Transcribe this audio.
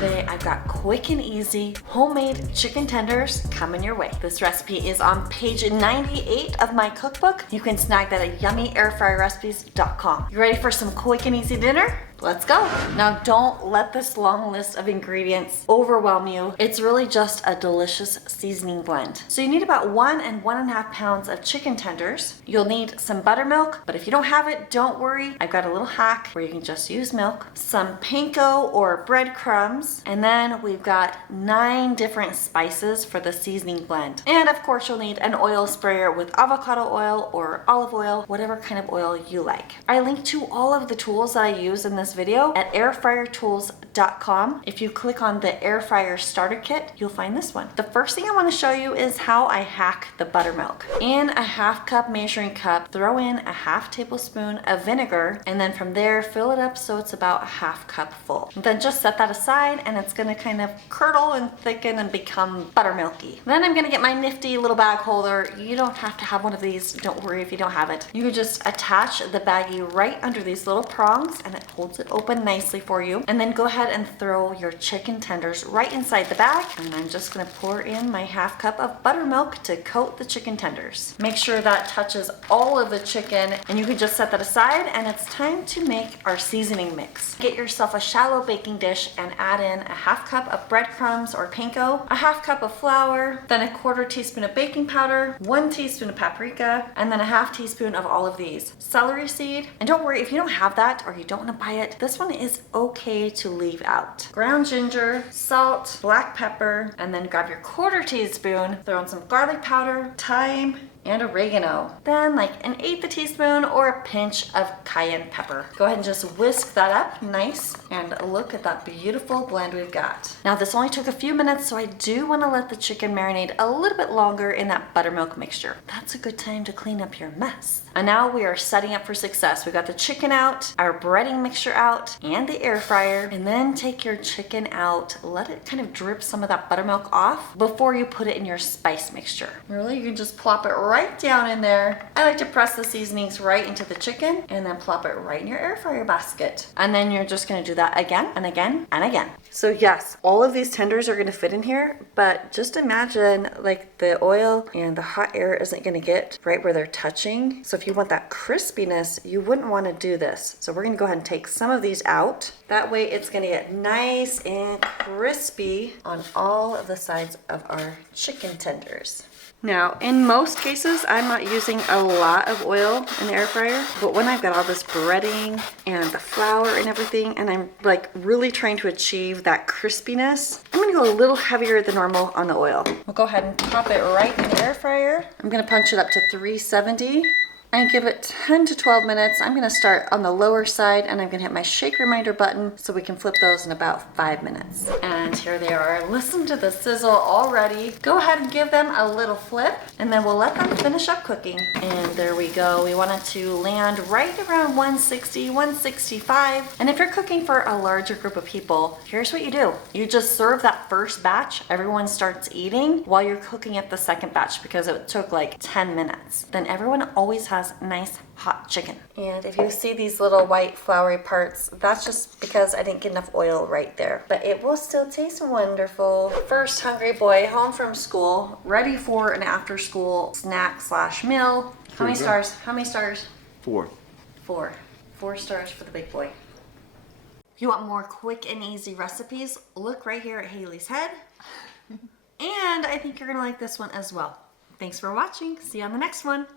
Today I've got quick and easy homemade chicken tenders coming your way. This recipe is on page 98 of my cookbook. You can snag that at yummyairfryerrecipes.com. You ready for some quick and easy dinner? Let's go. Now don't let this long list of ingredients overwhelm you. It's really just a delicious seasoning blend. So you need about 1 and 1.5 pounds of chicken tenders. You'll need some buttermilk, but if you don't have it, don't worry. I've got a little hack where you can just use milk, some panko or breadcrumbs, and then we've got 9 different spices for the seasoning blend. And of course you'll need an oil sprayer with avocado oil or olive oil, whatever kind of oil you like. I link to all of the tools that I use in this video at airfryertools.com. If you click on the air fryer starter kit, you'll find this one. The first thing I want to show you is how I hack the buttermilk. In a 1/2 cup measuring cup, throw in a 1/2 tablespoon of vinegar, and then from there fill it up so it's about a 1/2 cup full. And then just set that aside and it's going to kind of curdle and thicken and become buttermilky. Then I'm going to get my nifty little bag holder. You don't have to have one of these. Don't worry if you don't have it. You can just attach the baggie right under these little prongs and it holds it open nicely for you. And then go ahead and throw your chicken tenders right inside the bag. And I'm just going to pour in my 1/2 cup of buttermilk to coat the chicken tenders. Make sure that touches all of the chicken and you can just set that aside, and it's time to make our seasoning mix. Get yourself a shallow baking dish and add in a 1/2 cup of breadcrumbs or panko, a 1/2 cup of flour, then a 1/4 teaspoon of baking powder, 1 teaspoon of paprika, and then a 1/2 teaspoon of all of these. Celery seed, and don't worry if you don't have that or you don't want to buy it, this one is okay to leave out. Ground ginger, salt, black pepper, and then grab your 1/4 teaspoon, throw in some garlic powder, thyme, and oregano. Then like an 1/8 teaspoon or a pinch of cayenne pepper. Go ahead and just whisk that up nice, and look at that beautiful blend we've got. Now this only took a few minutes, so I do want to let the chicken marinate a little bit longer in that buttermilk mixture. That's a good time to clean up your mess. And now we are setting up for success. We got the chicken out, our breading mixture out, and the air fryer. And then take your chicken out, let it kind of drip some of that buttermilk off before you put it in your spice mixture. Really, you can just plop it right down in there. I like to press the seasonings right into the chicken and then plop it right in your air fryer basket. And then you're just gonna do that again and again and again. So yes, all of these tenders are gonna fit in here, but just imagine like the oil and the hot air isn't gonna get right where they're touching. So if you want that crispiness, you wouldn't wanna do this. So we're gonna go ahead and take some of these out. That way it's gonna get nice and crispy on all of the sides of our chicken tenders. Now, in most cases, I'm not using a lot of oil in the air fryer, but when I've got all this breading and the flour and everything, and I'm like really trying to achieve that crispiness, I'm gonna go a little heavier than normal on the oil. We'll go ahead and pop it right in the air fryer. I'm gonna punch it up to 370. And give it 10 to 12 minutes. I'm gonna start on the lower side and I'm gonna hit my shake reminder button so we can flip those in about 5 minutes. And here they are. Listen to the sizzle already. Go ahead and give them a little flip and then we'll let them finish up cooking. And there we go. We want it to land right around 160, 165. And if you're cooking for a larger group of people, here's what you do. You just serve that first batch. Everyone starts eating while you're cooking up the second batch because it took like 10 minutes. Then everyone always has nice hot chicken. And if you see these little white floury parts, that's just because I didn't get enough oil right there. But it will still taste wonderful. First hungry boy home from school, ready for an after school snack / meal. How many stars? How many stars? 4. 4. 4 stars for the big boy. If you want more quick and easy recipes, look right here at Haley's head. And I think you're gonna like this one as well. Thanks for watching. See you on the next one.